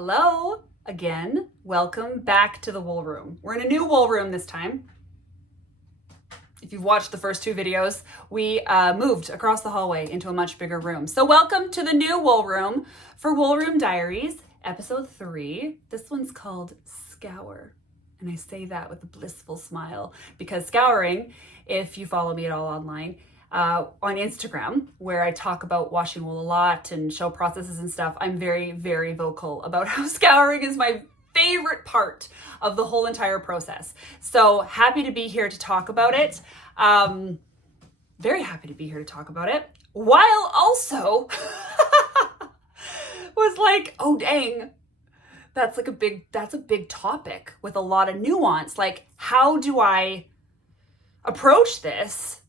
Hello again. Welcome back to the wool room. We're in a new wool room this time. If you've watched the first two videos, we moved across the hallway into a much bigger room. So welcome to the new wool room for Wool Room Diaries, episode 3. This one's called Scour. And I say that with a blissful smile because scouring, if you follow me at all online, on Instagram, where I talk about washing wool a lot and show processes and stuff, I'm very, very vocal about how scouring is my favorite part of the whole entire process. So happy to be here to talk about it. Very happy to be here to talk about it, while also was like, oh dang, that's a big topic with a lot of nuance. Like, how do I approach this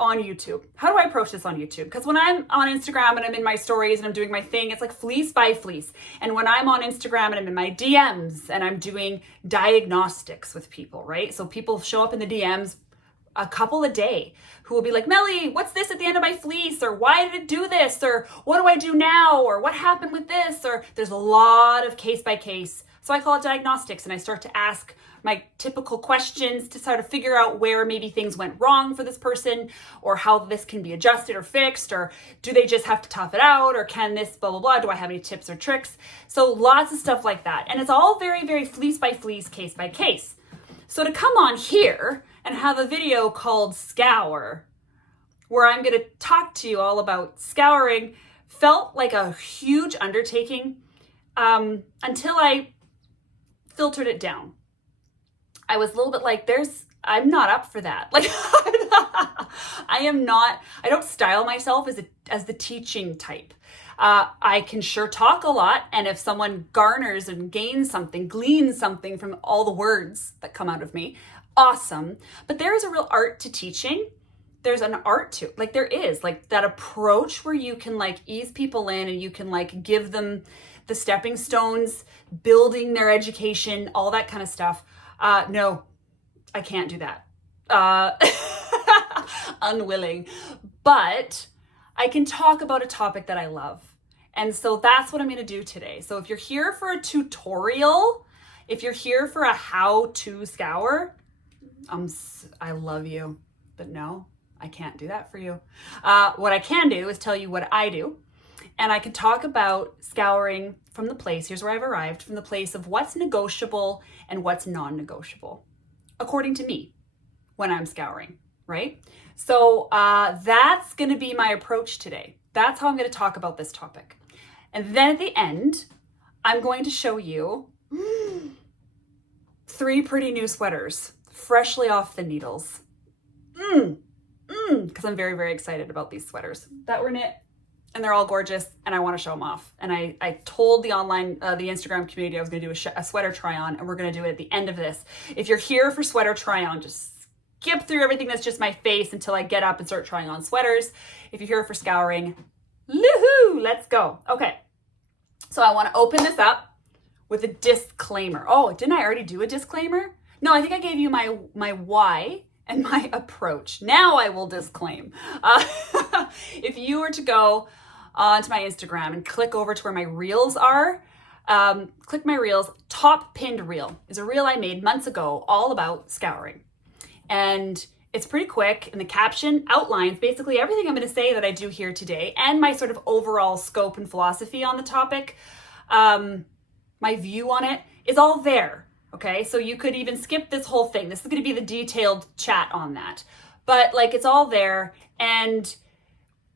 on YouTube? How do I approach this on YouTube? Because when I'm on Instagram and I'm in my stories and I'm doing my thing, it's like fleece by fleece. And when I'm on Instagram and I'm in my DMs and I'm doing diagnostics with people, right? So people show up in the DMs a couple a day who will be like, Melly, what's this at the end of my fleece? Or why did it do this? Or what do I do now? Or what happened with this? Or there's a lot of case by case. So I call it diagnostics, and I start to ask my typical questions to sort of figure out where maybe things went wrong for this person, or how this can be adjusted or fixed, or do they just have to tough it out, or can this blah, blah, blah, do I have any tips or tricks? So lots of stuff like that. And it's all very, very fleece by fleece, case by case. So to come on here and have a video called Scour, where I'm going to talk to you all about scouring, felt like a huge undertaking until I filtered it down. I was a little bit like, I'm not up for that. Like, I don't style myself as the teaching type. I can sure talk a lot. And if someone garners and gleans something from all the words that come out of me, awesome. But there is a real art to teaching. There's an art to, like, there is like that approach where you can like ease people in and you can like give them the stepping stones, building their education, all that kind of stuff. No, I can't do that. Unwilling. But I can talk about a topic that I love. And so that's what I'm going to do today. So if you're here for a tutorial, if you're here for a how-to scour, I love you. But no, I can't do that for you. What I can do is tell you what I do. And I can talk about scouring from the place, here's where I've arrived, from the place of what's negotiable and what's non-negotiable, according to me, when I'm scouring, right? So that's going to be my approach today. That's how I'm going to talk about this topic. And then at the end, I'm going to show you 3 pretty new sweaters, freshly off the needles. Because I'm very, very excited about these sweaters that were knit. And they're all gorgeous, and I want to show them off. And I told the Instagram community I was going to do a sweater try-on, and we're going to do it at the end of this. If you're here for sweater try-on, just skip through everything that's just my face until I get up and start trying on sweaters. If you're here for scouring, woohoo, let's go. Okay, so I want to open this up with a disclaimer. Oh, didn't I already do a disclaimer? No, I think I gave you my why and my approach. Now I will disclaim. If you were to go onto my Instagram and click over to where my reels are, click my reels. Top pinned reel is a reel I made months ago all about scouring. And it's pretty quick, and the caption outlines basically everything I'm going to say that I do here today and my sort of overall scope and philosophy on the topic. My view on it is all there. Okay, so you could even skip this whole thing. This is going to be the detailed chat on that. But like, it's all there. And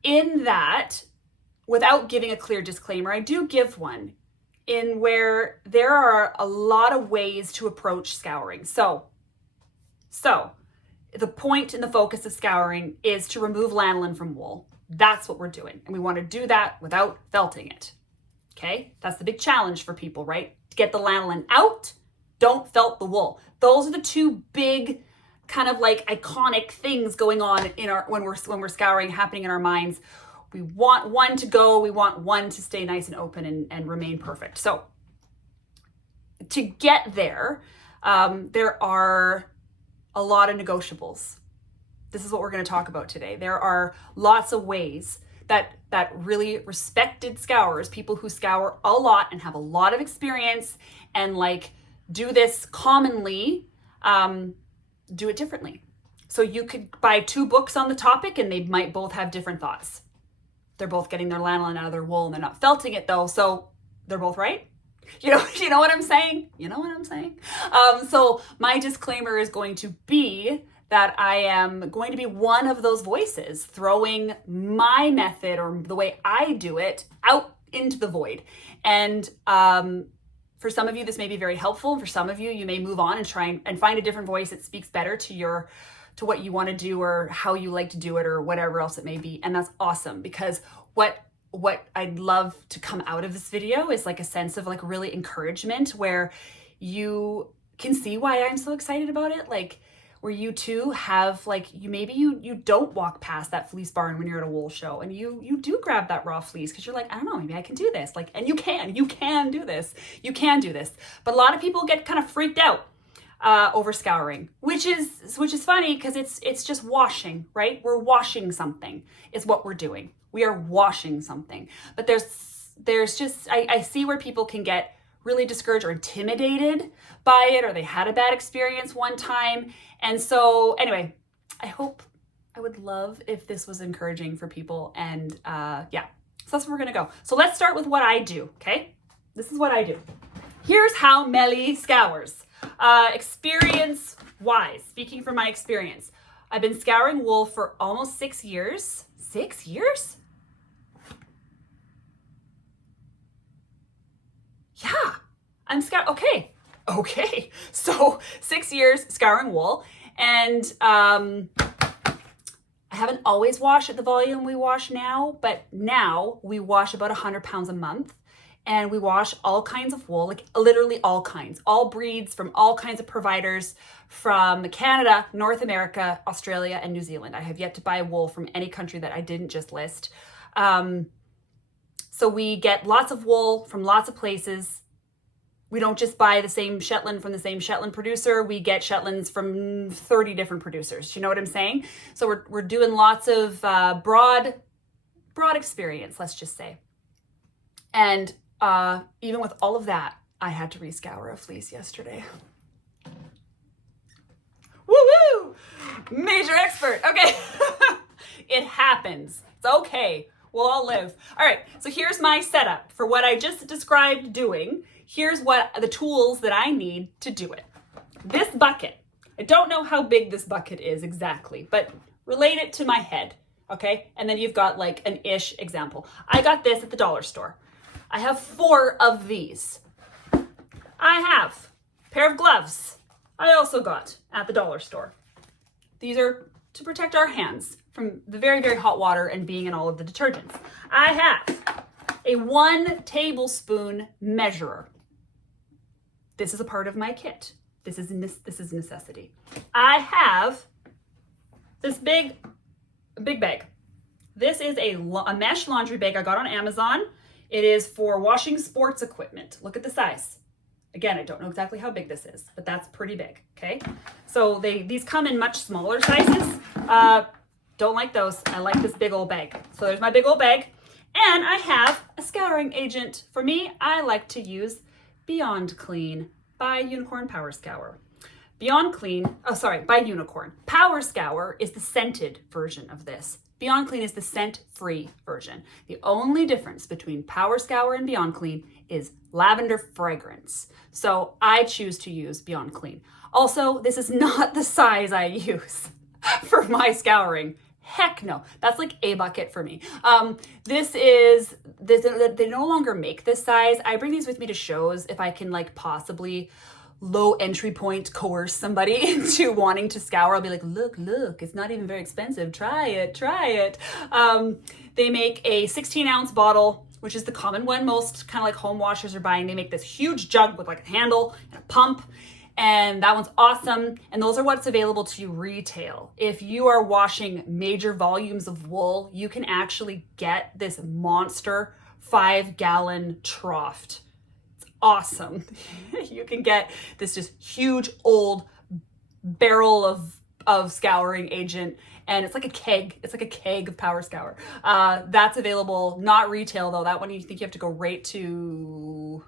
in that, without giving a clear disclaimer, I do give one in where there are a lot of ways to approach scouring. So the point and the focus of scouring is to remove lanolin from wool. That's what we're doing. And we want to do that without felting it. Okay, that's the big challenge for people, right? To get the lanolin out, don't felt the wool. Those are the two big kind of like iconic things going on in when we're scouring, happening in our minds. We want one to go, we want one to stay nice and open and remain perfect. So to get there, there are a lot of negotiables. This is what we're going to talk about today. There are lots of ways that really respected scours, people who scour a lot and have a lot of experience and like do this commonly, do it differently. So you could buy 2 books on the topic and they might both have different thoughts. They're both getting their lanolin out of their wool and they're not felting it though, so they're both right. You know what I'm saying? You know what I'm saying? So my disclaimer is going to be that I am going to be one of those voices throwing my method or the way I do it out into the void. And for some of you, this may be very helpful. For some of you, you may move on and try and find a different voice that speaks better to what you want to do or how you like to do it or whatever else it may be. And that's awesome, because what I'd love to come out of this video is like a sense of like really encouragement where you can see why I'm so excited about it. Like where you too have like, you don't walk past that fleece barn when you're at a wool show and you do grab that raw fleece because you're like, I don't know, maybe I can do this. Like, and you can do this. You can do this. But a lot of people get kind of freaked out over scouring, which is funny because it's just washing, right? We're washing something is what we're doing. We are washing something. But there's just, I see where people can get really discouraged or intimidated by it, or they had a bad experience one time. And so anyway, I would love if this was encouraging for people. And yeah, so that's where we're gonna go. So let's start with what I do, okay? This is what I do. Here's how Melly scours. Experience-wise, speaking from my experience, I've been scouring wool for almost 6 years. 6 years? Yeah, okay. So 6 years scouring wool, and I haven't always washed at the volume we wash now, but now we wash about 100 pounds a month. And we wash all kinds of wool, like literally all kinds, all breeds from all kinds of providers from Canada, North America, Australia, and New Zealand. I have yet to buy wool from any country that I didn't just list. So we get lots of wool from lots of places. We don't just buy the same Shetland from the same Shetland producer. We get Shetlands from 30 different producers. You know what I'm saying? So we're doing lots of broad experience, let's just say. And even with all of that, I had to rescour a fleece yesterday. Woo-woo! Major expert. Okay. It happens. It's okay. We'll all live. All right. So here's my setup for what I just described doing. Here's what the tools that I need to do it. This bucket. I don't know how big this bucket is exactly, but relate it to my head. Okay. And then you've got like an ish example. I got this at the dollar store. I have 4 of these. I have a pair of gloves I also got at the dollar store. These are to protect our hands from the very, very hot water and being in all of the detergents. I have a 1 tablespoon measurer. This is a part of my kit. This is a necessity. I have this big bag. This is a mesh laundry bag I got on Amazon. It is for washing sports equipment. Look at the size. Again, I don't know exactly how big this is, but that's pretty big, okay? So these come in much smaller sizes. Don't like those. I like this big old bag. So there's my big old bag. And I have a scouring agent. For me, I like to use Beyond Clean by Unicorn Power Scour. By Unicorn. Power Scour is the scented version of this. Beyond Clean is the scent-free version. The only difference between Power Scour and Beyond Clean is lavender fragrance. So I choose to use Beyond Clean. Also, this is not the size I use for my scouring. Heck no. That's like a bucket for me. They no longer make this size. I bring these with me to shows if I can like possibly low entry point coerce somebody into wanting to scour. I'll be like, look, it's not even very expensive. Try it. They make a 16-ounce bottle, which is the common one most kind of like home washers are buying. They make this huge jug with like a handle and a pump, and that one's awesome. And those are what's available to you retail. If you are washing major volumes of wool, you can actually get this monster 5-gallon trough. Awesome. You can get this just huge old barrel of scouring agent, and it's like a keg. It's like a keg of Power Scour. That's available, not retail though. That one you think you have to go right to...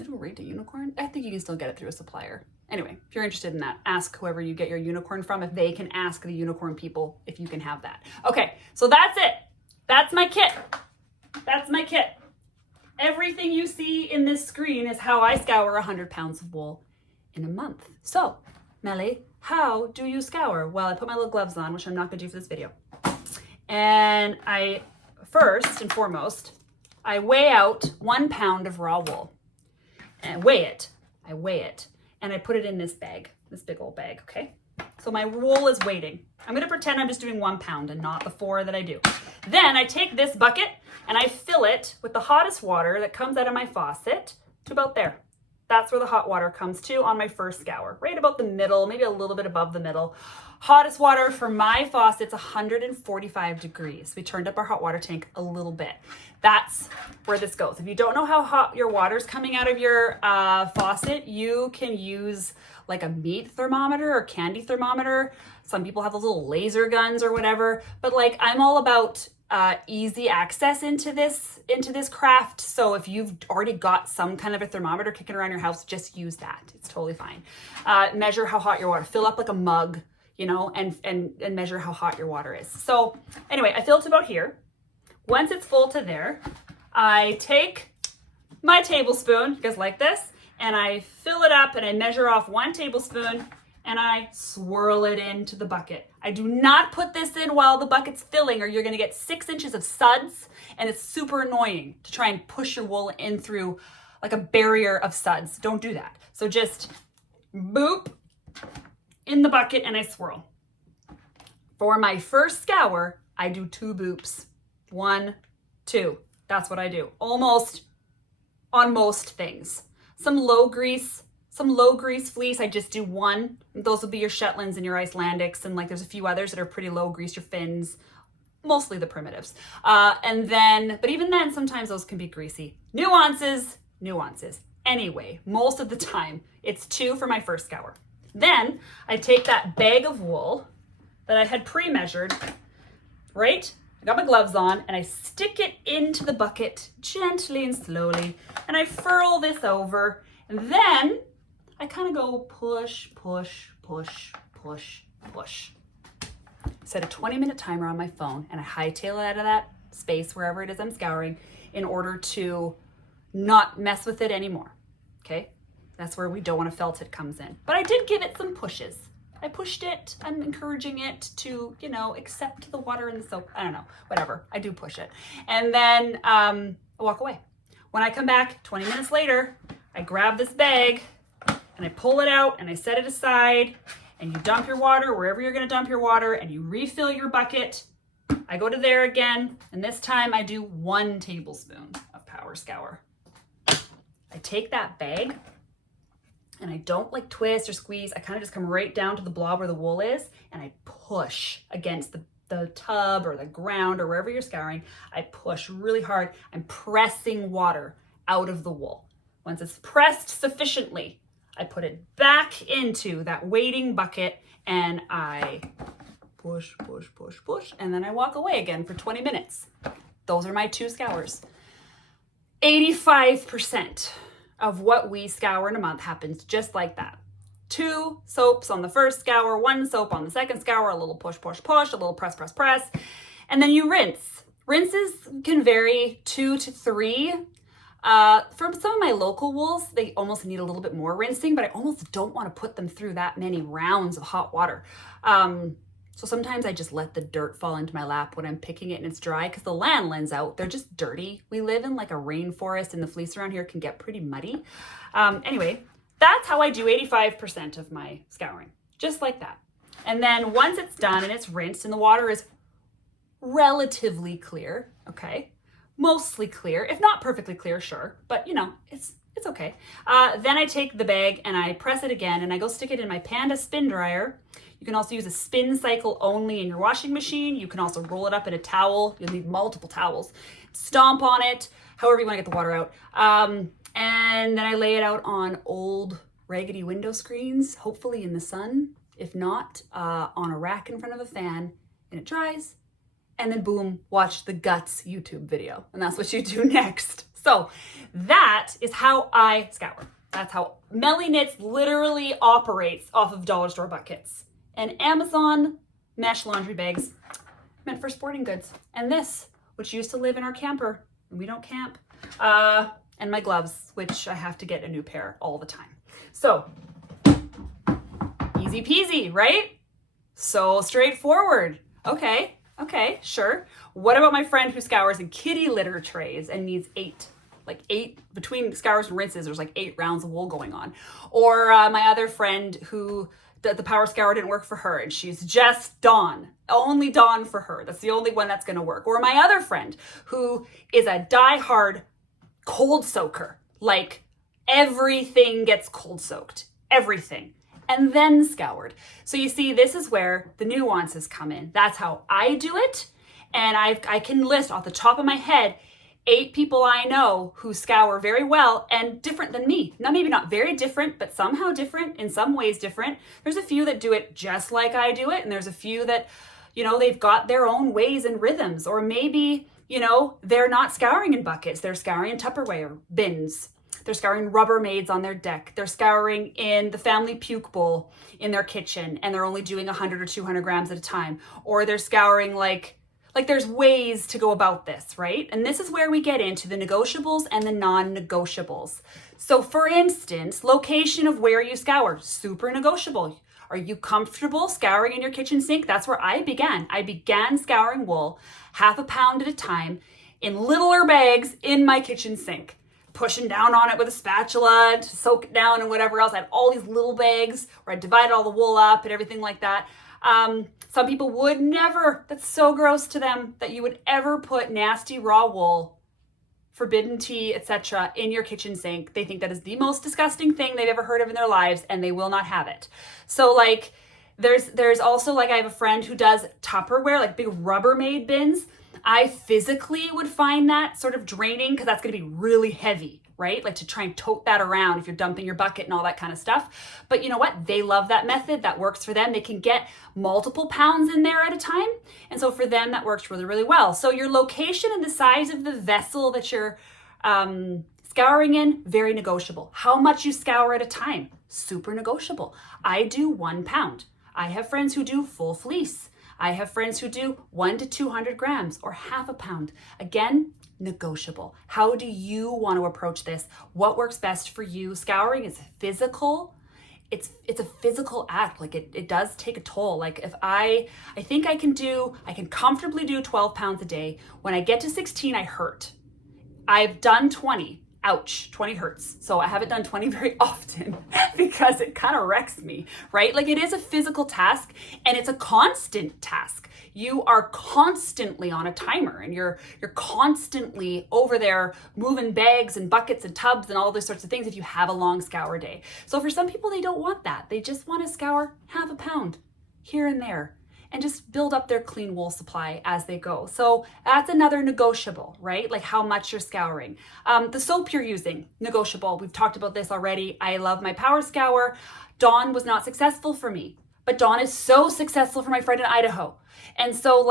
It'll rate to Unicorn? I think you can still get it through a supplier. Anyway, if you're interested in that, ask whoever you get your unicorn from if they can ask the unicorn people if you can have that. Okay, so that's it. That's my kit. That's my kit. Everything you see in this screen is how I scour 100 pounds of wool in a month. So, Melly, how do you scour? Well, I put my little gloves on, which I'm not gonna do for this video. And I, first and foremost, I weigh out 1 pound of raw wool. And I weigh it, and I put it in this bag, this big old bag, okay? So my wool is weighting. I'm gonna pretend I'm just doing 1 pound and not the 4 that I do. Then I take this bucket and I fill it with the hottest water that comes out of my faucet to about there. That's where the hot water comes to on my first scour, right about the middle, maybe a little bit above the middle. Hottest water for my faucet's 145 degrees. We turned up our hot water tank a little bit. That's where this goes. If you don't know how hot your water's coming out of your faucet, you can use like a meat thermometer or candy thermometer. Some people have those little laser guns or whatever, but like I'm all about easy access into this craft. So if you've already got some kind of a thermometer kicking around your house, just use that. It's totally fine. Measure how hot your water. Fill up like a mug, you know, and measure how hot your water is. So anyway, I fill it to about here. Once it's full to there, I take my tablespoon, you guys like this, and I fill it up and I measure off 1 tablespoon and I swirl it into the bucket. I do not put this in while the bucket's filling or you're gonna get 6 inches of suds, and it's super annoying to try and push your wool in through like a barrier of suds. Don't do that. So just boop in the bucket and I swirl. For my first scour, I do 2 boops. 1, 2. That's what I do. Almost on most things. Some low grease fleece, I just do 1. Those will be your Shetlands and your Icelandics, and like there's a few others that are pretty low grease, your Finns, mostly the primitives. And then, but even then, sometimes those can be greasy. Nuances. Anyway, most of the time, it's 2 for my first scour. Then I take that bag of wool that I had pre-measured, right? I got my gloves on and I stick it into the bucket gently and slowly, and I furl this over, and then I kind of go push, push, push, push, push. Set a 20-minute timer on my phone and I hightail it out of that space wherever it is I'm scouring in order to not mess with it anymore, okay? That's where we don't want to felt it comes in. But I did give it some pushes. I pushed it. I'm encouraging it to, you know, accept the water and the soap. I don't know, whatever. I do push it. And then I walk away. When I come back 20 minutes later, I grab this bag and I pull it out and I set it aside, and you dump your water wherever you're going to dump your water and you refill your bucket. I go to there again, and this time I do 1 tablespoon of Power Scour. I take that bag and I don't like twist or squeeze. I kind of just come right down to the blob where the wool is, and I push against the tub or the ground or wherever you're scouring. I push really hard. I'm pressing water out of the wool. Once it's pressed sufficiently, I put it back into that waiting bucket and I push, push, push, push, and then I walk away again for 20 minutes. Those are my 2 scours. 85% of what we scour in a month happens just like that. 2 soaps on the first scour, 1 soap on the second scour, a little push, push, push, a little press, press, press, and then you rinse. Rinses can vary 2 to 3. For some of my local wools, they almost need a little bit more rinsing, but I almost don't want to put them through that many rounds of hot water. So sometimes I just let the dirt fall into my lap when I'm picking it and it's dry, because the land lends out. They're just dirty. We live in like a rainforest, and the fleece around here can get pretty muddy. Anyway, that's how I do 85% of my scouring, just like that. And then once it's done and it's rinsed and the water is relatively clear, okay, mostly clear, if not perfectly clear, sure, but you know, it's okay. Then I take the bag and I press it again and I go stick it in my Panda spin dryer. You can also use a spin cycle only in your washing machine. You can also roll it up in a towel. You'll need multiple towels. Stomp on it, however you want to get the water out. And then I lay it out on old raggedy window screens, hopefully in the sun, if not, on a rack in front of a fan, and it dries, and then boom, watch the Guts YouTube video. And that's what you do next. So that is how I scour. That's how Melly Knits literally operates off of dollar store buckets and Amazon mesh laundry bags meant for sporting goods. And this, which used to live in our camper, and we don't camp, and my gloves, which I have to get a new pair all the time. So easy peasy, right? So straightforward. Okay, sure. What about my friend who scours in kitty litter trays and needs eight, between scours and rinses, there's like 8 rounds of wool going on. Or my other friend who the power scour didn't work for her and she's just Dawn, only Dawn for her. That's the only one that's gonna work. Or my other friend who is a die-hard cold soaker. Like everything gets cold soaked, everything. And then scoured. So you see, this is where the nuances come in. That's how I do it. And I can list off the top of my head 8 people I know who scour very well and different than me. Now, maybe not very different, but somehow different, in some ways different. There's a few that do it just like I do it. And there's a few that, they've got their own ways and rhythms. Or maybe, they're not scouring in buckets. They're scouring in Tupperware bins. They're scouring Rubbermaids on their deck. They're scouring in the family puke bowl in their kitchen, and they're only doing 100 or 200 grams at a time. Or they're scouring like there's ways to go about this, right? And this is where we get into the negotiables and the non-negotiables. So for instance, location of where you scour, super negotiable. Are you comfortable scouring in your kitchen sink? That's where I began. I began scouring wool 1/2 pound at a time in littler bags in my kitchen sink, pushing down on it with a spatula to soak it down and whatever else. I had all these little bags where I divided all the wool up and everything like that. Some people would never, that's so gross to them, that you would ever put nasty raw wool, forbidden tea, etc. in your kitchen sink. They think that is the most disgusting thing they've ever heard of in their lives, and they will not have it. So there's also, I have a friend who does Tupperware, big Rubbermaid bins. I physically would find that sort of draining because that's going to be really heavy, right? To try and tote that around if you're dumping your bucket and all that kind of stuff. But you know what? They love that method. That works for them. They can get multiple pounds in there at a time. And so for them, that works really, really well. So your location and the size of the vessel that you're scouring in, very negotiable. How much you scour at a time, super negotiable. I do 1 pound. I have friends who do full fleece. I have friends who do 1 to 200 grams or 1/2 pound. Again, negotiable. How do you want to approach this? What works best for you? Scouring is physical. It's a physical act. It does take a toll. If I think I can comfortably do 12 pounds a day. When I get to 16, I hurt. I've done 20. Ouch, 20 hurts. So I haven't done 20 very often because it kind of wrecks me, right? It is a physical task and it's a constant task. You are constantly on a timer and you're constantly over there moving bags and buckets and tubs and all those sorts of things if you have a long scour day. So for some people, they don't want that. They just want to scour 1/2 pound here and there and just build up their clean wool supply as they go. So that's another negotiable, right? How much you're scouring. The soap you're using, negotiable. We've talked about this already. I love my power scour. Dawn was not successful for me, but Dawn is so successful for my friend in Idaho. And so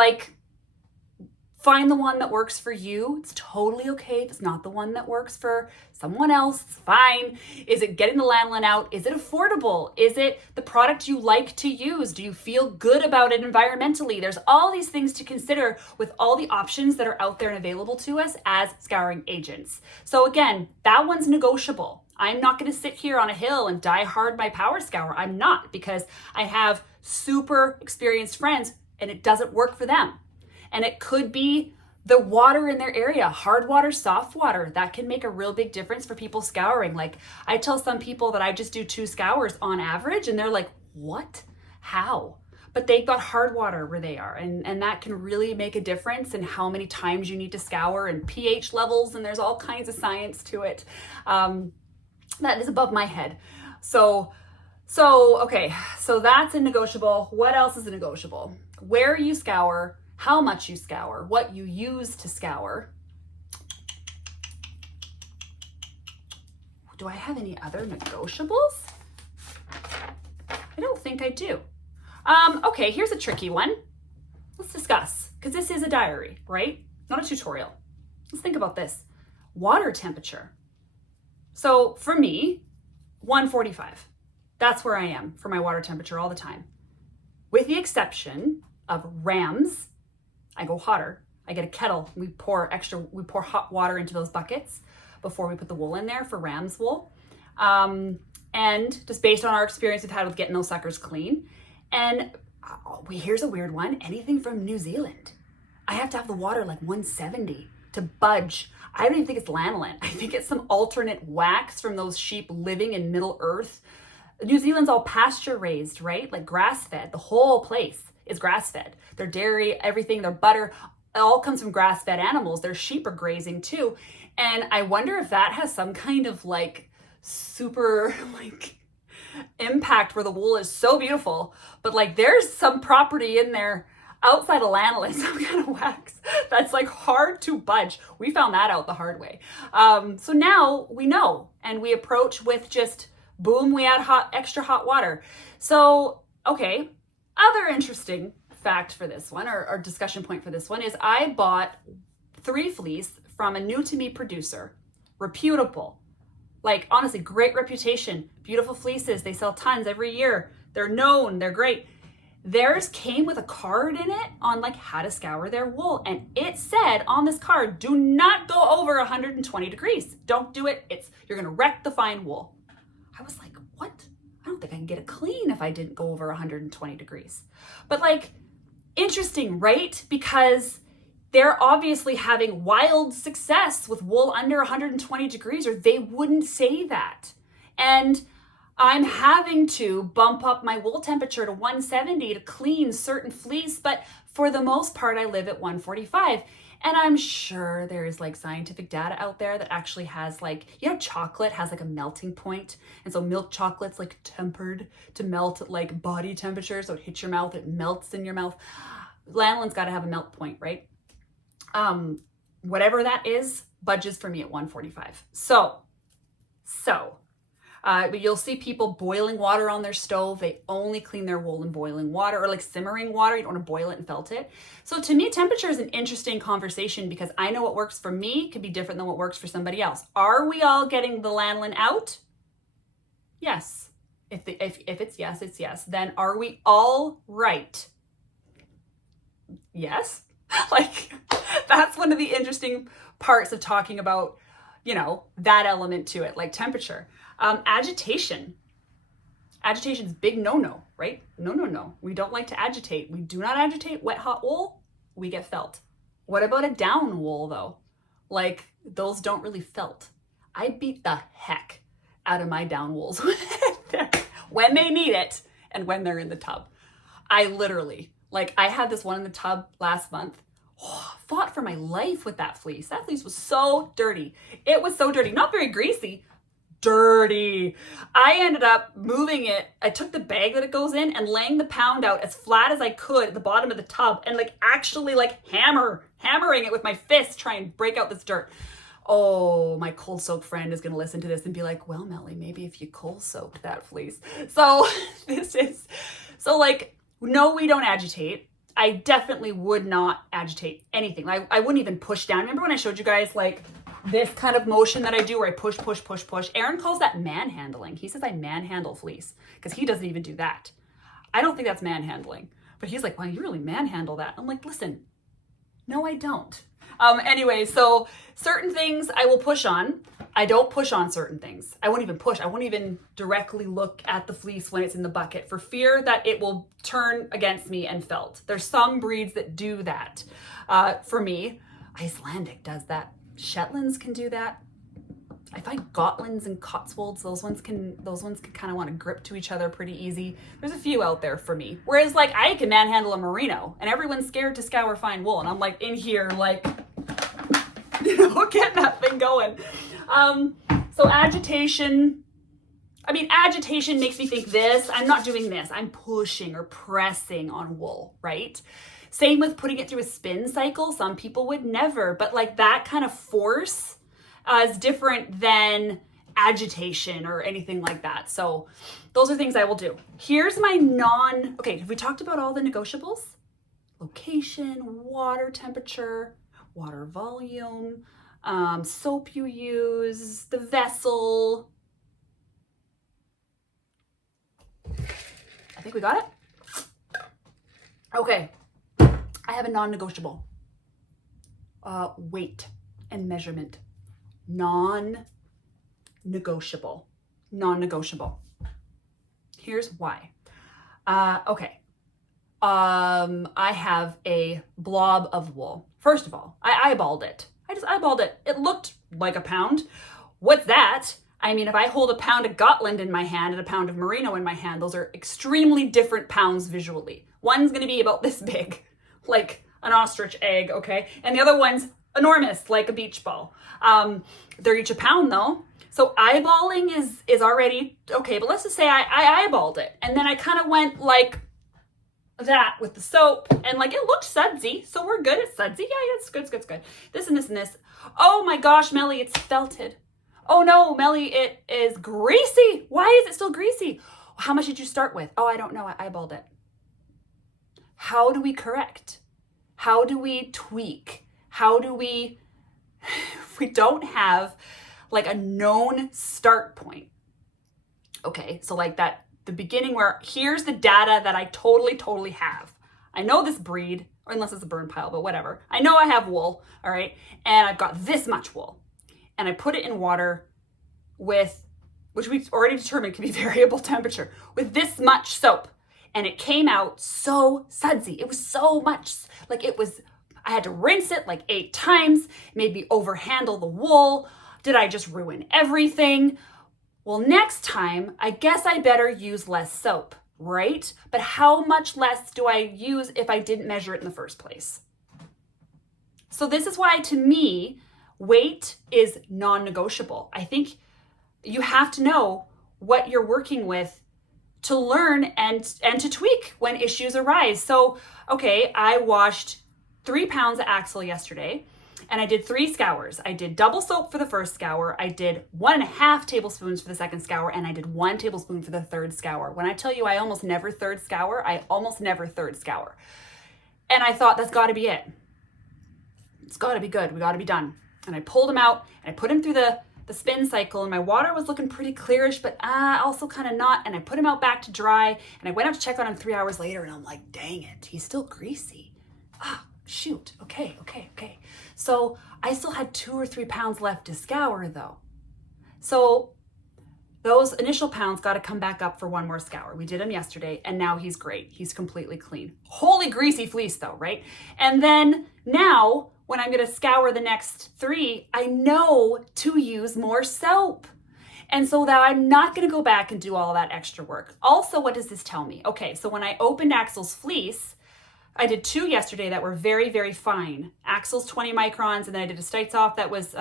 find the one that works for you. It's totally okay if it's not the one that works for someone else. It's fine. Is it getting the lanolin out? Is it affordable? Is it the product you like to use? Do you feel good about it environmentally? There's all these things to consider with all the options that are out there and available to us as scouring agents. So again, that one's negotiable. I'm not going to sit here on a hill and die hard my power scour. I'm not, because I have super experienced friends and it doesn't work for them. And it could be the water in their area, hard water, soft water. That can make a real big difference for people scouring. I tell some people that I just do 2 scours on average and they're like, what? How? But they've got hard water where they are. And that can really make a difference in how many times you need to scour and pH levels. And there's all kinds of science to it. That is above my head. So okay, so that's a negotiable. What else is a negotiable? Where you scour, how much you scour, what you use to scour. Do I have any other negotiables? I don't think I do. Okay, here's a tricky one. Let's discuss, because this is a diary, right? Not a tutorial. Let's think about this. Water temperature. So for me, 145. That's where I am for my water temperature all the time. With the exception of rams, I go hotter. I get a kettle. We pour hot water into those buckets before we put the wool in there for ram's wool. And just based on our experience we've had with getting those suckers clean. And here's a weird one. Anything from New Zealand. I have to have the water like 170 to budge. I don't even think it's lanolin. I think it's some alternate wax from those sheep living in Middle Earth. New Zealand's all pasture raised, right? Like grass fed. The whole place is grass fed. Their dairy, everything, their butter, it all comes from grass fed animals. Their sheep are grazing too. And I wonder if that has some kind of like super like impact where the wool is so beautiful, but like there's some property in there outside of lanolin, some kind of wax that's like hard to budge. We found that out the hard way. So now we know, and we approach with just boom, we add extra hot water. So, okay, other interesting fact for this one, or discussion point for this one, is I bought 3 fleece from a new to me producer, reputable, like honestly, great reputation, beautiful fleeces. They sell tons every year. They're known, they're great. Theirs came with a card in it on like how to scour their wool. And it said on this card, do not go over 120 degrees. Don't do it. You're gonna wreck the fine wool. I was like, what? I don't think I can get it clean if I didn't go over 120 degrees. But like, interesting, right? Because they're obviously having wild success with wool under 120 degrees, or they wouldn't say that. And I'm having to bump up my wool temperature to 170 to clean certain fleece, but for the most part, I live at 145. And I'm sure there is like scientific data out there that actually has like, chocolate has like a melting point. And so milk chocolate's like tempered to melt at like body temperature. So it hits your mouth, it melts in your mouth. Lanolin's got to have a melt point, right? Whatever that is, budges for me at 145. But you'll see people boiling water on their stove. They only clean their wool in boiling water, or like simmering water. You don't want to boil it and felt it. So to me, temperature is an interesting conversation because I know what works for me could be different than what works for somebody else. Are we all getting the lanolin out? Yes. If it's yes, it's yes. Then are we all right? Yes. Like that's one of the interesting parts of talking about, that element to it, like temperature. Agitation. Agitation's big no-no, right? No. We don't like to agitate. We do not agitate wet hot wool. We get felt. What about a down wool though? Like those don't really felt. I beat the heck out of my down wools when they need it and when they're in the tub. I literally, I had this one in the tub last month. Fought for my life with that fleece. That fleece was so dirty. It was so dirty. Not very greasy. Dirty. I ended up moving it. I took the bag that it goes in and laying the pound out as flat as I could at the bottom of the tub and actually hammering it with my fist, trying to break out this dirt. Oh, my cold soaked friend is going to listen to this and be like, well, Melly, maybe if you cold soaked that fleece. So no, we don't agitate. I definitely would not agitate anything. I wouldn't even push down. Remember when I showed you guys this kind of motion that I do where I push. Aaron calls that manhandling. He says I manhandle fleece because he doesn't even do that. I don't think that's manhandling, but he's like, wow, you really manhandle that. I'm like, listen, no, I don't. Anyway, so certain things I will push on. I don't push on certain things. I won't even push. I won't even directly look at the fleece when it's in the bucket for fear that it will turn against me and felt. There's some breeds that do that. For me, Icelandic does that. Shetlands can do that. I find Gotlands and Cotswolds, those ones can kind of want to grip to each other pretty easy. There's a few out there for me. Whereas I can manhandle a merino and everyone's scared to scour fine wool. And I'm in here getting that thing going. So agitation makes me think this. I'm not doing this. I'm pushing or pressing on wool, right? Same with putting it through a spin cycle. Some people would never, but that kind of force is different than agitation or anything like that. So those are things I will do. Here's my okay, have we talked about all the negotiables? Location, water temperature, water volume, soap you use, the vessel. I think we got it. Okay, I have a non-negotiable. Weight and measurement. Non-negotiable. Non-negotiable. Here's why. Okay. I have a blob of wool. First of all, I eyeballed it. I just eyeballed it. It looked like a pound. What's that? I mean, if I hold a pound of Gotland in my hand and a pound of Merino in my hand, those are extremely different pounds visually. One's going to be about this big, like an ostrich egg, okay? And the other one's enormous, like a beach ball. They're each a pound though. So eyeballing is already okay, but let's just say I eyeballed it. And then I kind of went like that with the soap, and like it looked sudsy, so we're good. It's sudsy. Yeah, it's good, it's good, it's good. This and this and this. Oh my gosh, Melly, it's felted. Oh no, Melly, it is greasy. Why is it still greasy? How much did you start with? Oh, I don't know. I eyeballed it. How do we correct? How do we tweak? How do we, if we don't have like a known start point? Okay, so like that, the beginning where here's the data that I totally have. I know this breed, or unless it's a burn pile, but whatever. I know I have wool, all right? And I've got this much wool. And I put it in water with, which we've already determined can be variable temperature, with this much soap. And it came out so sudsy. It was so much, like it was, I had to rinse it like 8 times, it made me overhandle the wool. Did I just ruin everything? Well, next time, I guess I better use less soap, right? But how much less do I use if I didn't measure it in the first place? So this is why, to me, weight is non-negotiable. I think you have to know what you're working with to learn and to tweak when issues arise. So, okay, I washed 3 pounds of axle yesterday, and I did 3 scours. I did double soap for the first scour. I did 1.5 tablespoons for the second scour, and I did 1 tablespoon for the third scour. When I tell you I almost never third scour, I almost never third scour. And I thought, that's gotta be it. It's gotta be good, we gotta be done. And I pulled him out, and I put him through the spin cycle, and my water was looking pretty clearish, but also kind of not. And I put him out back to dry, and I went out to check on him 3 hours later, and I'm like, dang it, he's still greasy. Shoot, okay. So I still had 2 or 3 pounds left to scour though. So those initial pounds got to come back up for 1 more scour. We did him yesterday, and now he's great. He's completely clean. Holy greasy fleece though, right? And then now when I'm going to scour the next 3, I know to use more soap. And so that I'm not going to go back and do all that extra work. Also, what does this tell me? Okay, so when I opened Axel's fleece, I did 2 yesterday that were very, very fine. Axel's 20 microns, and then I did a Stites-Off that was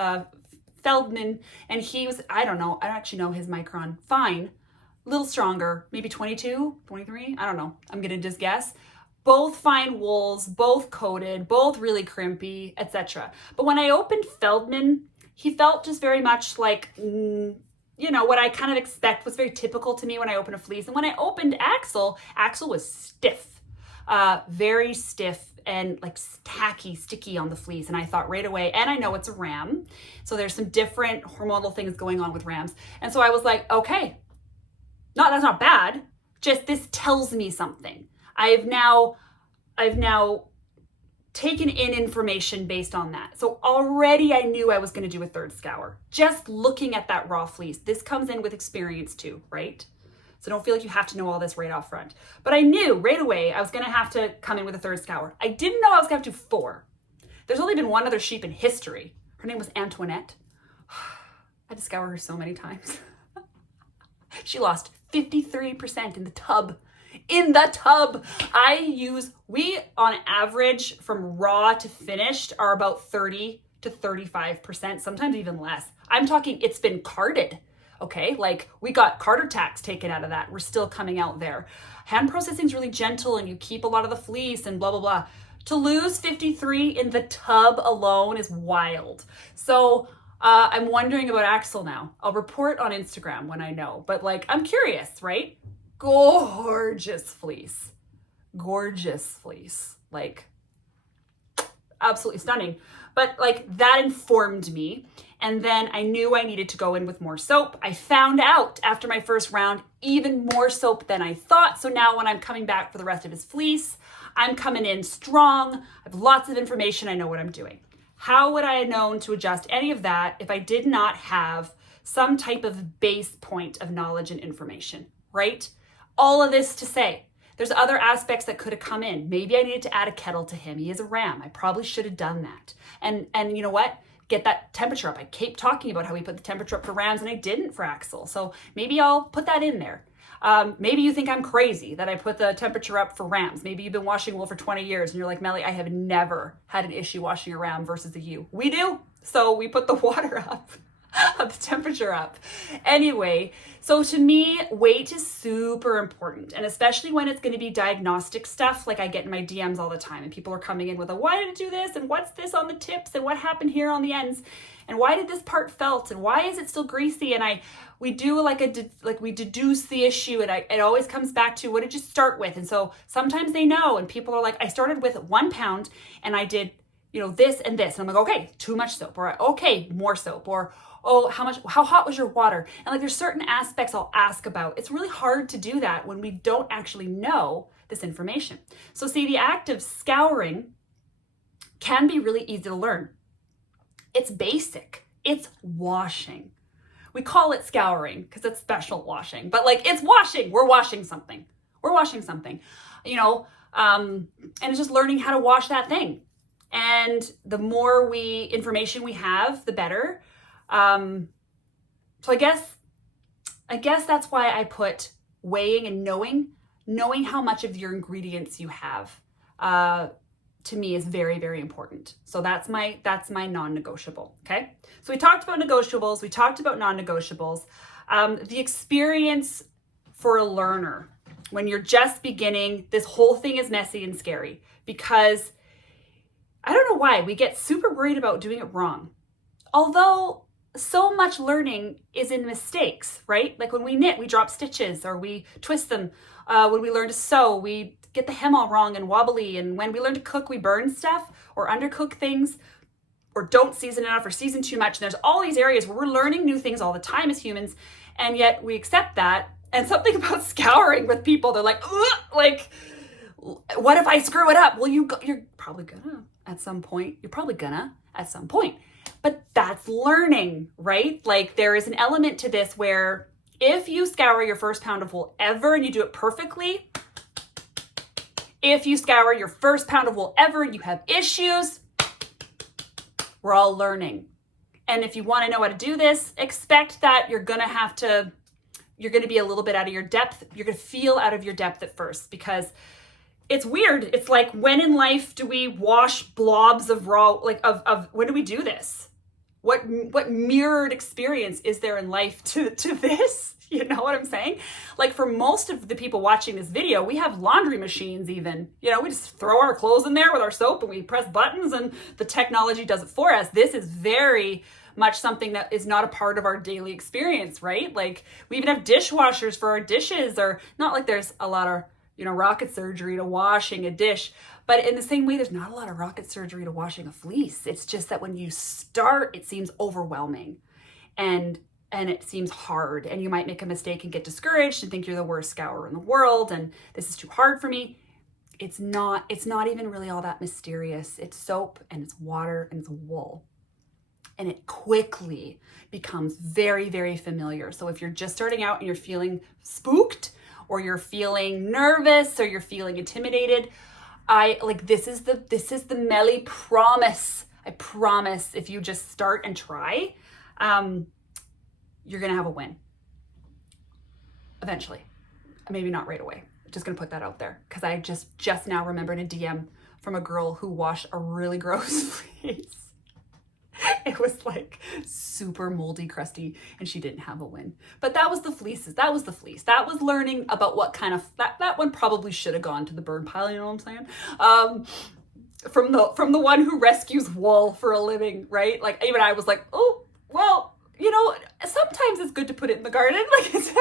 Feldman, and he was, I don't know, I don't actually know his micron. Fine, a little stronger, maybe 22, 23, I don't know. I'm gonna just guess. Both fine wools, both coated, both really crimpy, etc. But when I opened Feldman, he felt just very much like, you know, what I kind of expect was very typical to me when I open a fleece. And when I opened Axel was stiff. Very stiff and like tacky, sticky on the fleece. And I thought right away, and I know it's a ram, so there's some different hormonal things going on with rams. And so I was like, okay, that's not bad. Just this tells me something. I've now taken in information based on that. So already I knew I was going to do a third scour. Just looking at that raw fleece. This comes in with experience too, right? So don't feel like you have to know all this right off front. But I knew right away I was going to have to come in with a third scour. I didn't know I was going to have to do 4. There's only been 1 other sheep in history. Her name was Antoinette. I had to scour her so many times. She lost 53% in the tub. In the tub. We on average from raw to finished are about 30 to 35%, sometimes even less. I'm talking it's been carded. Okay, like we got carder tax taken out of that. We're still coming out there. Hand processing is really gentle and you keep a lot of the fleece and blah, blah, blah. To lose 53 in the tub alone is wild. So I'm wondering about Axel now. I'll report on Instagram when I know, but like, I'm curious, right? Gorgeous fleece. Gorgeous fleece. Like, absolutely stunning. But like, that informed me. And then I knew I needed to go in with more soap. I found out after my first round, even more soap than I thought. So now when I'm coming back for the rest of his fleece, I'm coming in strong. I have lots of information. I know what I'm doing. How would I have known to adjust any of that if I did not have some type of base point of knowledge and information, right? All of this to say, there's other aspects that could have come in. Maybe I needed to add a kettle to him. He is a ram. I probably should have done that. And you know what? Get that temperature up. I keep talking about how we put the temperature up for rams and I didn't for Axel. So maybe I'll put that in there. Maybe you think I'm crazy that I put the temperature up for rams. Maybe you've been washing wool for 20 years and you're like, Melly, I have never had an issue washing a ram versus a ewe. We do. So we put the water up, the temperature up. Anyway, so to me, weight is super important. And especially when it's going to be diagnostic stuff, like I get in my DMs all the time and people are coming in with why did it do this? And what's this on the tips? And what happened here on the ends? And why did this part felt? And why is it still greasy? And we do we deduce the issue, and it always comes back to what did you start with? And so sometimes they know, and people are like, I started with 1 pound and I did, this and this. And I'm like, okay, too much soap, or okay, more soap, or oh, how hot was your water? And like, there's certain aspects I'll ask about. It's really hard to do that when we don't actually know this information. So see, the act of scouring can be really easy to learn. It's basic. It's washing. We call it scouring because it's special washing, but like it's washing. We're washing something. And it's just learning how to wash that thing. And the more information we have, the better. So I guess that's why I put weighing and knowing how much of your ingredients you have, to me is very, very important. So that's my non-negotiable. Okay. So we talked about negotiables. We talked about non-negotiables. The experience for a learner when you're just beginning, this whole thing is messy and scary because I don't know why we get super worried about doing it wrong. Although so much learning is in mistakes, right? Like when we knit, we drop stitches or we twist them. When we learn to sew, we get the hem all wrong and wobbly. And when we learn to cook, we burn stuff or undercook things or don't season enough or season too much. And there's all these areas where we're learning new things all the time as humans. And yet we accept that. And something about scouring with people, they're like, what if I screw it up? Well, you're probably gonna at some point. But that's learning, right? Like there is an element to this where if you scour your first pound of wool ever and you do it perfectly, if you scour your first pound of wool ever and you have issues, we're all learning. And if you want to know how to do this, expect that you're going to be a little bit out of your depth. You're going to feel out of your depth at first because it's weird. It's like, when in life do we wash blobs of raw, when do we do this? What mirrored experience is there in life to this? You know what I'm saying? Like for most of the people watching this video, we have laundry machines even. We just throw our clothes in there with our soap and we press buttons and the technology does it for us. This is very much something that is not a part of our daily experience, right? Like we even have dishwashers for our dishes, or not like there's a lot of, rocket surgery to washing a dish. But in the same way, there's not a lot of rocket surgery to washing a fleece. It's just that when you start, it seems overwhelming and it seems hard, and you might make a mistake and get discouraged and think you're the worst scourer in the world and this is too hard for me. It's not even really all that mysterious. It's soap and it's water and it's wool. And it quickly becomes very, very familiar. So if you're just starting out and you're feeling spooked or you're feeling nervous or you're feeling intimidated, this is the Melly promise. I promise if you just start and try, you're going to have a win. Eventually. Maybe not right away. Just going to put that out there because I just now remembered a DM from a girl who washed a really gross fleece. It was like super moldy, crusty, and she didn't have a win. But that was the fleeces. That was the fleece. That was learning about what kind of, that one probably should have gone to the burn pile, you know what I'm saying? From the one who rescues wool for a living, right? Like even I was like, oh, Well, you know, sometimes it's good to put it in the garden. Like it's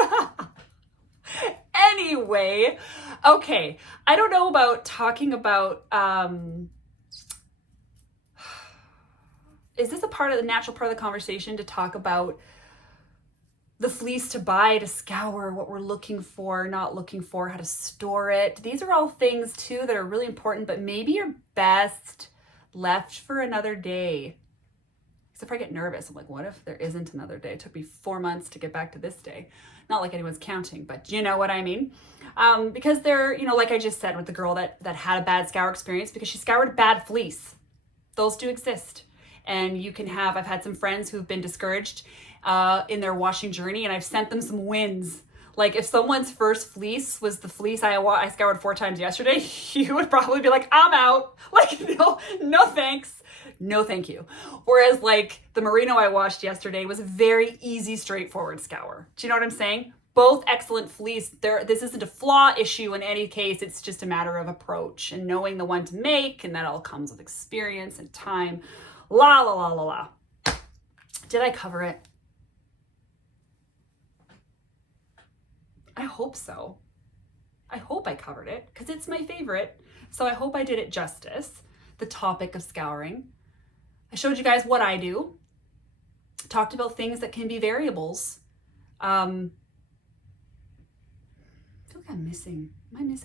anyway, okay. I don't know about talking about is this a part of the natural part of the conversation to talk about the fleece to buy, to scour, what we're looking for, not looking for, how to store it. These are all things too that are really important, but maybe are best left for another day. Except I get nervous. I'm like, what if there isn't another day? It took me 4 months to get back to this day. Not like anyone's counting, but you know what I mean? Because they're, you know, like I just said with the girl that had a bad scour experience because she scoured bad fleece. Those do exist. And you can have, I've had some friends who've been discouraged in their washing journey, and I've sent them some wins. Like if someone's first fleece was the fleece I scoured 4 times yesterday, you would probably be like, I'm out. Like, no thanks. No, thank you. Whereas like the merino I washed yesterday was a very easy, straightforward scour. Do you know what I'm saying? Both excellent fleece. This isn't a flaw issue in any case. It's just a matter of approach and knowing the one to make. And that all comes with experience and time. La, la, la, la, la. Did I cover it? I hope so. I hope I covered it because it's my favorite. So I hope I did it justice. The topic of scouring. I showed you guys what I do. Talked about things that can be variables. I feel like I'm missing.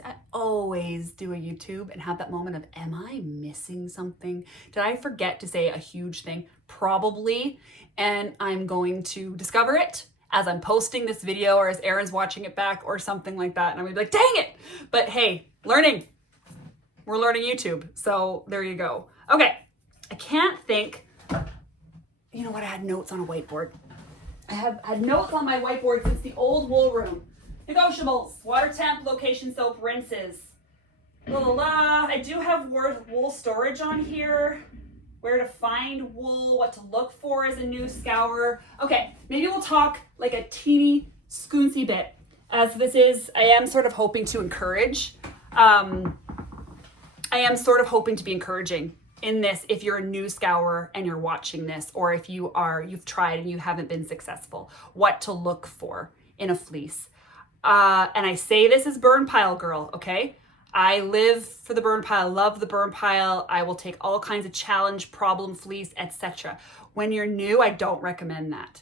I always do a YouTube and have that moment of, am I missing something? Did I forget to say a huge thing? Probably. And I'm going to discover it as I'm posting this video or as Erin's watching it back or something like that. And I'm gonna be like, dang it. But hey, learning. We're learning YouTube. So there you go. Okay. I can't think. You know what? I had notes on a whiteboard. I have had notes on my whiteboard since the old wool room. Negotiables, water temp, location soap, rinses. La la la. I do have wool storage on here. Where to find wool, what to look for as a new scourer. Okay, maybe we'll talk like a teeny scoonsy bit, as this is, I am sort of hoping to encourage. I am sort of hoping to be encouraging in this if you're a new scourer and you're watching this, or if you've tried and you haven't been successful, what to look for in a fleece. And I say this as burn pile girl, okay? I live for the burn pile, love the burn pile. I will take all kinds of challenge, problem fleece, etc. When you're new, I don't recommend that.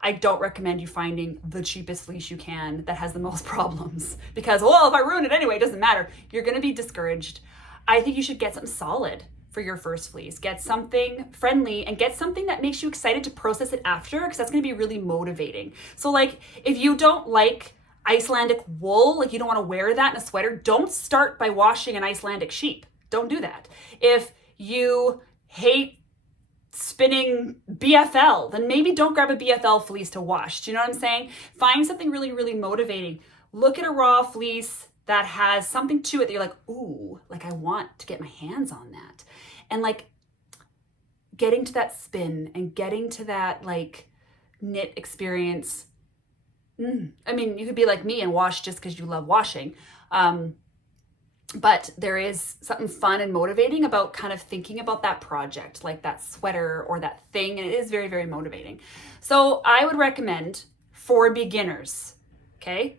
I don't recommend you finding the cheapest fleece you can that has the most problems because, well, if I ruin it anyway, it doesn't matter. You're going to be discouraged. I think you should get something solid for your first fleece. Get something friendly and get something that makes you excited to process it after, because that's going to be really motivating. So like if you don't like Icelandic wool, like you don't want to wear that in a sweater, don't start by washing an Icelandic sheep. Don't do that. If you hate spinning BFL, then maybe don't grab a BFL fleece to wash. Do you know what I'm saying? Find something really, really motivating. Look at a raw fleece that has something to it that you're like, ooh, like I want to get my hands on that. And like getting to that spin and getting to that like knit experience. I mean, you could be like me and wash just because you love washing. But there is something fun and motivating about kind of thinking about that project, like that sweater or that thing. And it is very, very motivating. So I would recommend for beginners, okay?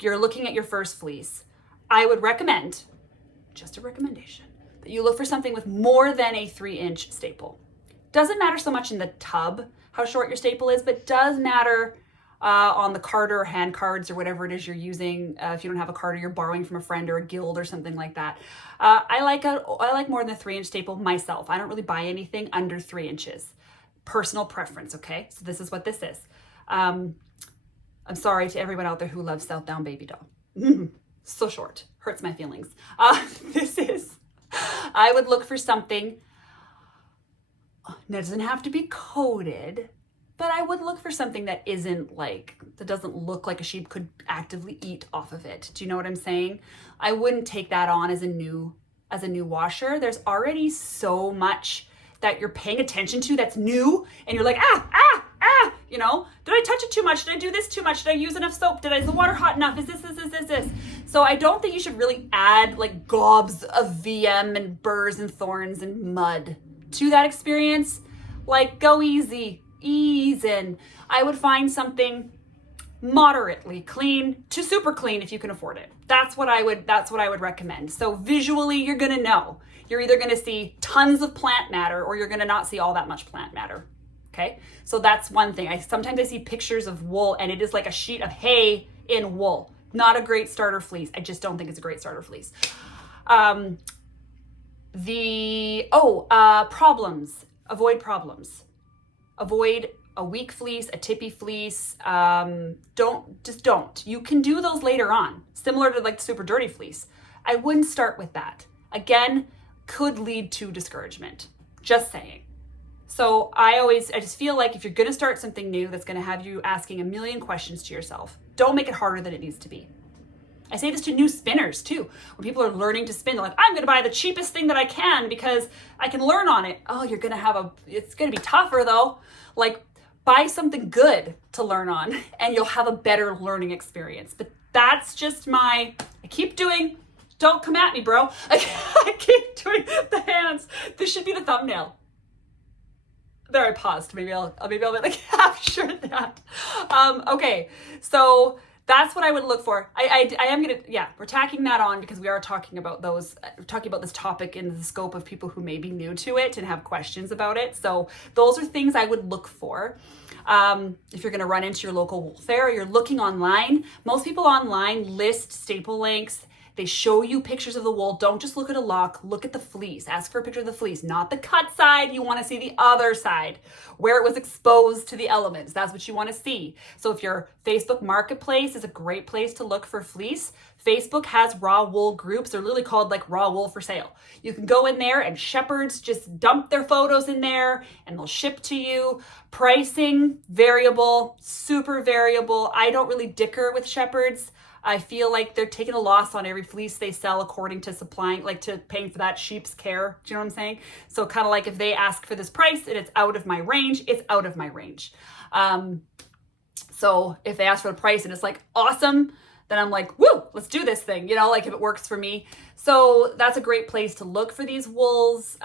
You're looking at your first fleece. I would recommend, just a recommendation, that you look for something with more than a 3-inch staple. Doesn't matter so much in the tub how short your staple is, but does matter on the carder or hand cards or whatever it is you're using. If you don't have a carder, you're borrowing from a friend or a guild or something like that. I like more than a 3-inch staple myself. I don't really buy anything under 3 inches. Personal preference, okay? So this is what this is. I'm sorry to everyone out there who loves South Down Baby Doll. So short, hurts my feelings. I would look for something that doesn't have to be coated, but I would look for something that doesn't look like a sheep could actively eat off of it. Do you know what I'm saying? I wouldn't take that on as a new washer. There's already so much that you're paying attention to that's new, and you're like, you know, did I touch it too much? Did I do this too much? Did I use enough soap? Is the water hot enough? Is this? So I don't think you should really add like gobs of VM and burrs and thorns and mud to that experience. Like, go easy. ease in. I would find something moderately clean to super clean if you can afford it. That's what I would recommend. So visually, you're gonna know. You're either gonna see tons of plant matter or you're gonna not see all that much plant matter. Okay, so that's one thing. Sometimes I see pictures of wool and it is like a sheet of hay in wool. Not a great starter fleece. I just don't think it's a great starter fleece. Problems. Avoid problems. Avoid a weak fleece, a tippy fleece. Don't. You can do those later on, similar to like the super dirty fleece. I wouldn't start with that. Again, could lead to discouragement. Just saying. So I just feel like if you're going to start something new that's going to have you asking a million questions to yourself, don't make it harder than it needs to be. I say this to new spinners too. When people are learning to spin, they're like, I'm going to buy the cheapest thing that I can because I can learn on it. Oh, it's going to be tougher though. Like, buy something good to learn on and you'll have a better learning experience. But that's just don't come at me, bro. I keep doing the hands. This should be the thumbnail. There, I paused. Maybe I'll be able to capture that. Okay, so that's what I would look for. We're tacking that on because we are talking about this topic in the scope of people who may be new to it and have questions about it. So those are things I would look for. If you're going to run into your local wool fair, or you're looking online. Most people online list staple lengths. They show you pictures of the wool. Don't just look at a lock, look at the fleece. Ask for a picture of the fleece, not the cut side. You want to see the other side where it was exposed to the elements. That's what you want to see. So if your Facebook Marketplace is a great place to look for fleece, Facebook has raw wool groups. They're literally called like raw wool for sale. You can go in there and shepherds just dump their photos in there and they'll ship to you. Pricing, variable, super variable. I don't really dicker with shepherds. I feel like they're taking a loss on every fleece they sell according to to paying for that sheep's care. Do you know what I'm saying? So kind of like if they ask for this price and it's out of my range, it's out of my range. So if they ask for the price and it's like awesome, then I'm like, woo, let's do this thing, like if it works for me. So that's a great place to look for these wools.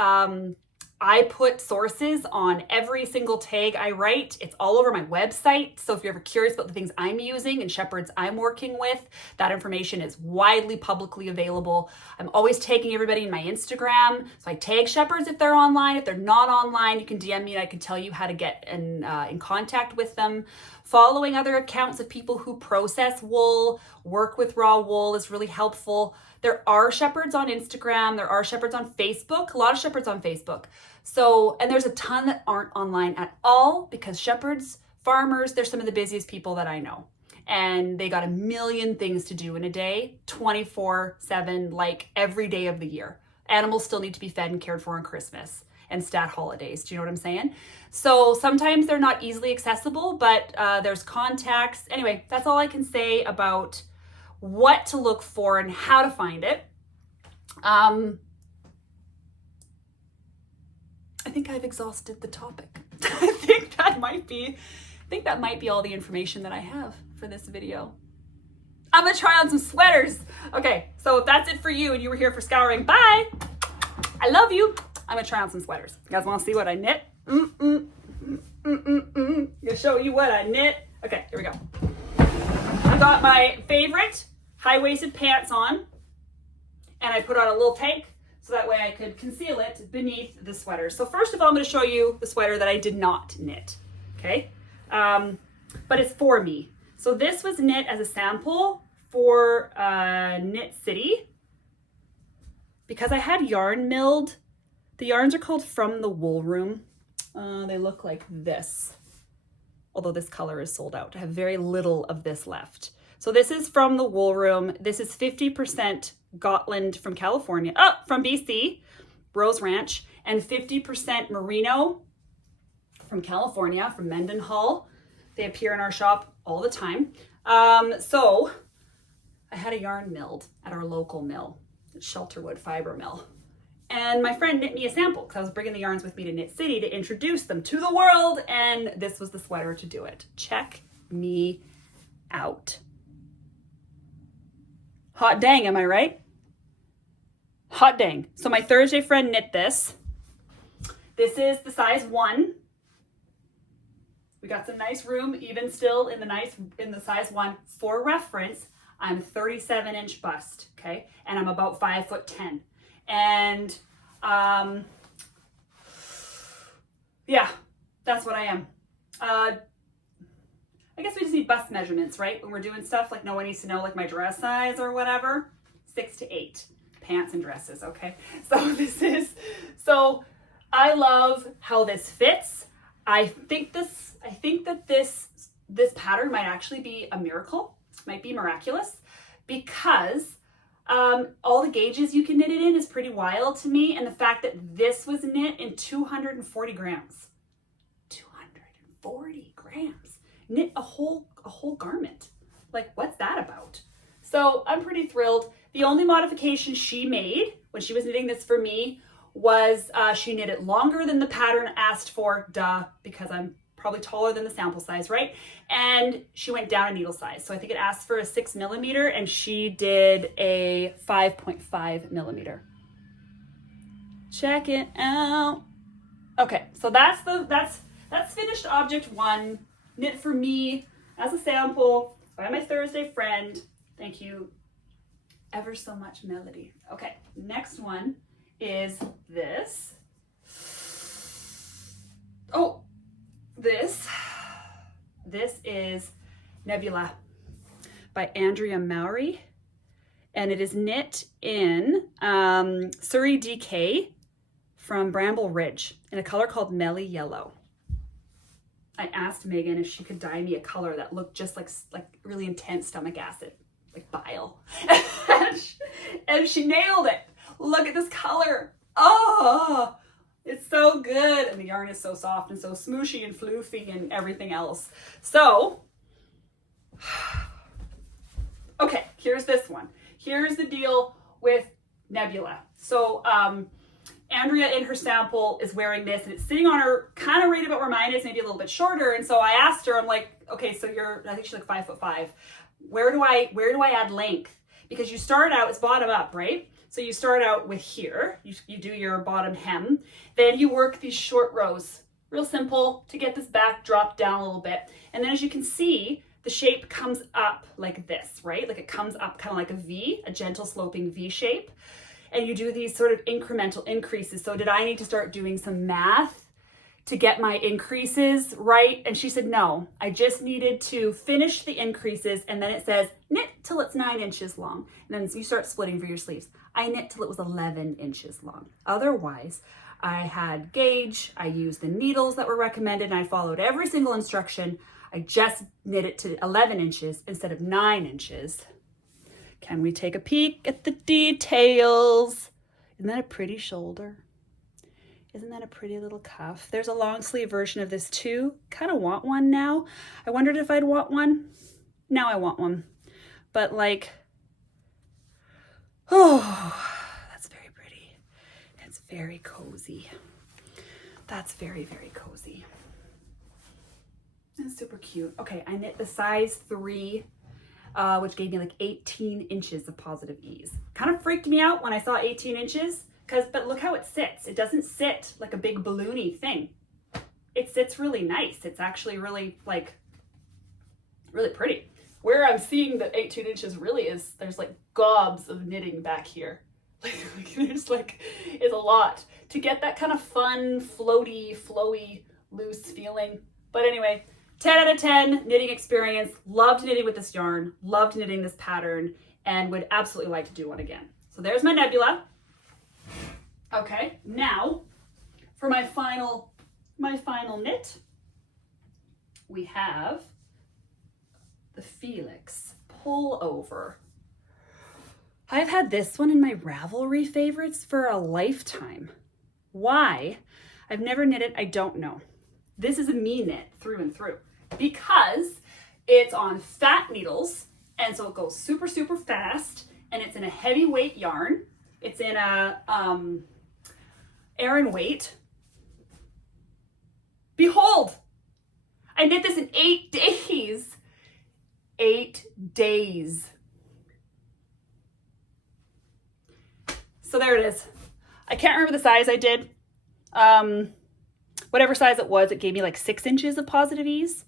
I put sources on every single tag I write. It's all over my website. So if you're ever curious about the things I'm using and shepherds I'm working with, that information is widely publicly available. I'm always tagging everybody in my Instagram. So I tag shepherds if they're online. If they're not online, you can DM me and I can tell you how to get in contact with them. Following other accounts of people who process wool, work with raw wool is really helpful. There are shepherds on Instagram. There are shepherds on Facebook. A lot of shepherds on Facebook. So, and there's a ton that aren't online at all because shepherds, farmers, they're some of the busiest people that I know. And they got a million things to do in a day, 24/7, like every day of the year. Animals still need to be fed and cared for on Christmas and stat holidays. Do you know what I'm saying? So sometimes they're not easily accessible, but there's contacts. Anyway, that's all I can say about what to look for and how to find it. I think I've exhausted the topic. I think that might be all the information that I have for this video. I'm gonna try on some sweaters. Okay, so if that's it for you and you were here for Scouring, bye. I love you. I'm gonna try on some sweaters. You guys wanna see what I knit? I'm gonna show you what I knit. Okay, here we go. I got my favorite high-waisted pants on and I put on a little tank so that way I could conceal it beneath the sweater. So first of all, I'm gonna show you the sweater that I did not knit, okay? But it's for me. So this was knit as a sample for Knit City because I had yarn milled. The yarns are called From the Wool Room. They look like this, although this color is sold out. I have very little of this left. So this is From the Wool Room. This is 50% Gotland from California, from BC, Rose Ranch, and 50% Merino from California, from Mendenhall. They appear in our shop all the time. So I had a yarn milled at our local mill, Shelterwood Fiber Mill. And my friend knit me a sample because I was bringing the yarns with me to Knit City to introduce them to the world. And this was the sweater to do it. Check me out. Hot dang, am I right? Hot dang. So my Thursday friend knit this. This is the size 1. We got some nice room, even still in the size 1. For reference, I'm 37-inch bust, okay? And I'm about 5'10". And yeah, that's what I am. I guess we just need bust measurements, right? When we're doing stuff, like no one needs to know like my dress size or whatever. 6 to 8, pants and dresses, okay? So I love how this fits. I think that this pattern might actually be a miracle, might be miraculous, because all the gauges you can knit it in is pretty wild to me. And the fact that this was knit in 240 grams, 240 grams, knit a whole garment. Like, what's that about? So I'm pretty thrilled. The only modification she made when she was knitting this for me was she knit it longer than the pattern asked for, because I'm probably taller than the sample size, right? And she went down a needle size. So I think it asked for a 6 millimeter and she did a 5.5 millimeter. Check it out. Okay, so that's finished object 1, knit for me as a sample by my Thursday friend. Thank you ever so much, Melody. Okay, next one is this. Oh, this is Nebula by Andrea Mowry, and it is knit in Surrey DK from Bramble Ridge in a color called Melly Yellow. I asked Megan if she could dye me a color that looked just like really intense stomach acid, like bile. and she nailed it. Look at this color. Oh, it's so good. And the yarn is so soft and so smooshy and floofy and everything else. So, okay, here's this one. Here's the deal with Nebula. So, Andrea in her sample is wearing this and it's sitting on her kind of right about where mine is, maybe a little bit shorter. And so I asked her, I'm like, okay, so I think she's like 5'5". Where do I add length? Because you start out, it's bottom up, right? So you start out with here, you do your bottom hem, then you work these short rows, real simple to get this back dropped down a little bit. And then as you can see, the shape comes up like this, right? Like it comes up kind of like a V, a gentle sloping V shape. And you do these sort of incremental increases. So did I need to start doing some math to get my increases right? And she said, no, I just needed to finish the increases. And then it says knit till it's 9 inches long. And then you start splitting for your sleeves. I knit till it was 11 inches long. Otherwise, I had gauge, I used the needles that were recommended, and I followed every single instruction. I just knit it to 11 inches instead of 9 inches. Can we take a peek at the details? Isn't that a pretty shoulder? Isn't that a pretty little cuff? There's a long sleeve version of this too. Kind of want one now. I wondered if I'd want one. Now I want one. But like, oh, that's very pretty. It's very cozy. That's very, very cozy. That's super cute. Okay, I knit the size 3, which gave me like 18 inches of positive ease. Kind of freaked me out when I saw 18 inches. But look how it sits. It doesn't sit like a big balloony thing. It sits really nice. It's actually really really pretty. Where I'm seeing that 18 inches really is, there's like gobs of knitting back here. There's it's a lot to get that kind of fun, floaty, flowy, loose feeling. But anyway, 10 out of 10 knitting experience. Loved knitting with this yarn, loved knitting this pattern, and would absolutely like to do one again. So there's my Nebula. Okay, now for my final knit, we have the Felix pullover. I've had this one in my Ravelry favorites for a lifetime. Why? I've never knit it, I don't know. This is a me knit through and through because it's on fat needles, and so it goes super, super fast, and it's in a heavyweight yarn. It's in a Aran weight. Behold, I knit this in 8 days. 8 days. So there it is. I can't remember the size I did, whatever size it was, it gave me like 6 inches of positive ease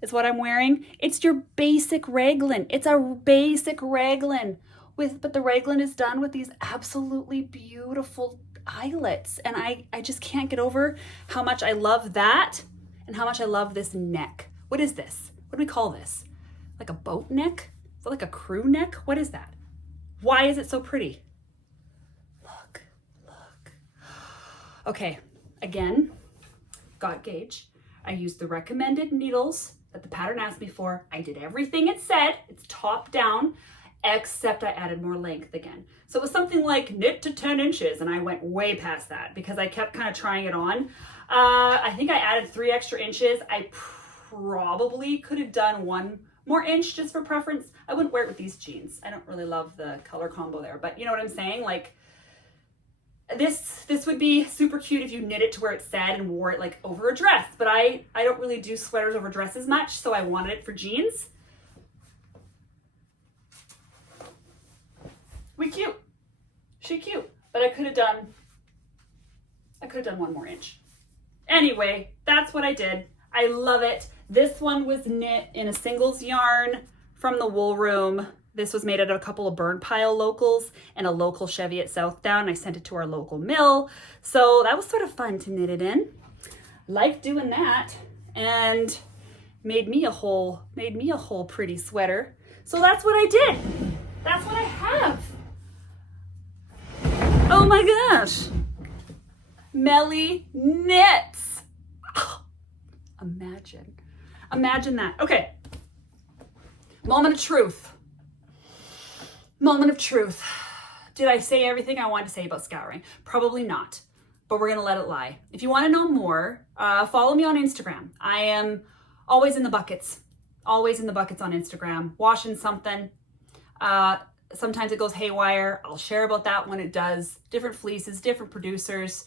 is what I'm wearing. It's your basic raglan. It's a basic raglan but the raglan is done with these absolutely beautiful eyelets. And I just can't get over how much I love that and how much I love this neck. What is this? What do we call this? Like a boat neck? Is it like a crew neck? What is that? Why is it so pretty? Look. Okay, again, got gauge. I used the recommended needles that the pattern asked me for. I did everything it said. It's top down, except I added more length again. So it was something like knit to 10 inches, and I went way past that because I kept kind of trying it on. I think I added 3 extra inches. I probably could have done 1 more inch just for preference. I wouldn't wear it with these jeans. I don't really love the color combo there, but you know what I'm saying? Like this would be super cute if you knit it to where it said and wore it like over a dress, but I don't really do sweaters over dresses much, so I wanted it for jeans. We cute. She cute. But I could have done 1 more inch. Anyway, that's what I did. I love it. This one was knit in a singles yarn from the Wool Room. This was made out of a couple of burn pile locals and a local Chevy at Southdown. I sent it to our local mill. So that was sort of fun to knit it in. Liked doing that, and made me a whole pretty sweater. So that's what I did. That's what I have. Oh my gosh. Melly knits. Oh, imagine that. Okay. Moment of truth. Moment of truth. Did I say everything I wanted to say about scouring? Probably not, but we're gonna let it lie. If you want to know more, follow me on Instagram. I am always in the buckets on Instagram, washing something. Sometimes it goes haywire. I'll share about that when it does. Different fleeces, different producers.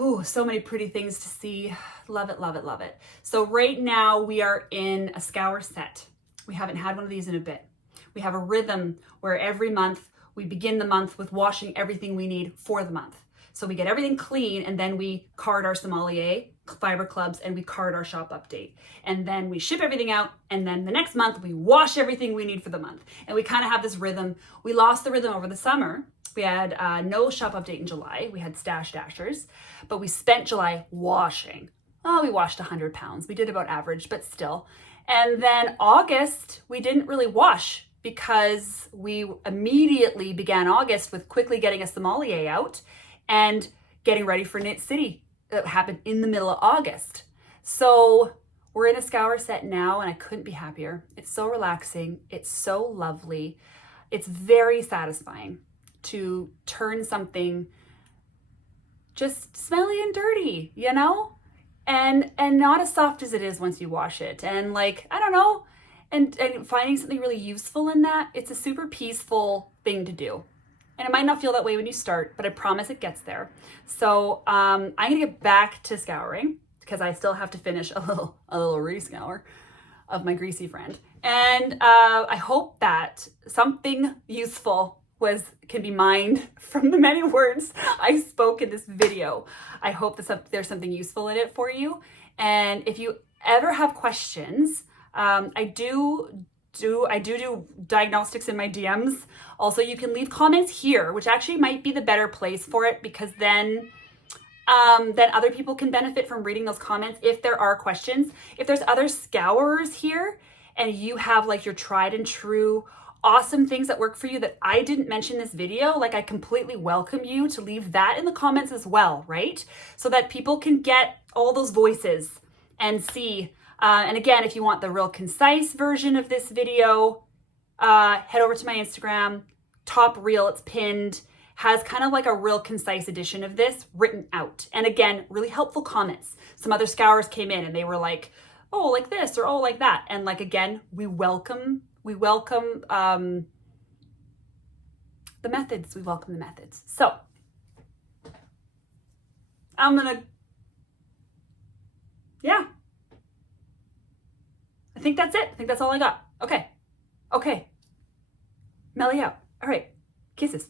Ooh, so many pretty things to see. Love it, love it, love it. So right now we are in a scour set. We haven't had one of these in a bit. We have a rhythm where every month we begin the month with washing everything we need for the month. So we get everything clean, and then we card our sommelier fiber clubs, and we card our shop update. And then we ship everything out, and then the next month we wash everything we need for the month. And we kind of have this rhythm. We lost the rhythm over the summer. We had no shop update in July. We had stash dashers, but we spent July washing. Oh, we washed 100 pounds. We did about average, but still. And then August, we didn't really wash because we immediately began August with quickly getting a sommelier out and getting ready for Knit City. That happened in the middle of August. So we're in a scour set now, and I couldn't be happier. It's so relaxing. It's so lovely. It's very satisfying to turn something just smelly and dirty, you know? And not as soft as it is once you wash it. And like, I don't know, and finding something really useful in that, it's a super peaceful thing to do. And it might not feel that way when you start, but I promise it gets there. So I'm gonna get back to scouring because I still have to finish a little re-scour of my greasy friend. And I hope that something useful can be mined from the many words I spoke in this video. I hope that there's something useful in it for you. And if you ever have questions, I do diagnostics in my DMs. Also, you can leave comments here, which actually might be the better place for it, because then other people can benefit from reading those comments if there are questions. If there's other scourers here and you have like your tried and true awesome things that work for you that I didn't mention in this video, like I completely welcome you to leave that in the comments as well, right? So that people can get all those voices and see. And again, if you want the real concise version of this video, head over to my Instagram, top reel, it's pinned, has kind of like a real concise edition of this written out. And again, really helpful comments. Some other scourers came in and they were like, oh, like this, or oh, like that. And like, again, we welcome the methods. We welcome the methods. So yeah. I think that's it. I think that's all I got. Okay. Melly out. All right. Kisses.